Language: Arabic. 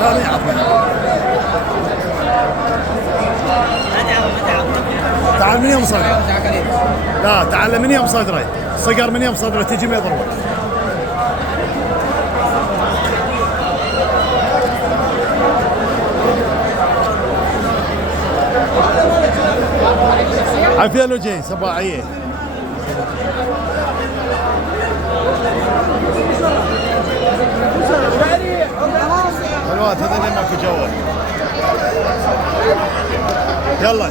لا لا يعطينا. تعال من يوم صدره. لا تعال من يوم صدره. صقر من يوم صدره تجي ما يضربك. عافية لو جاي صباحية. حلوات هذا اللي ما في جوال. يلا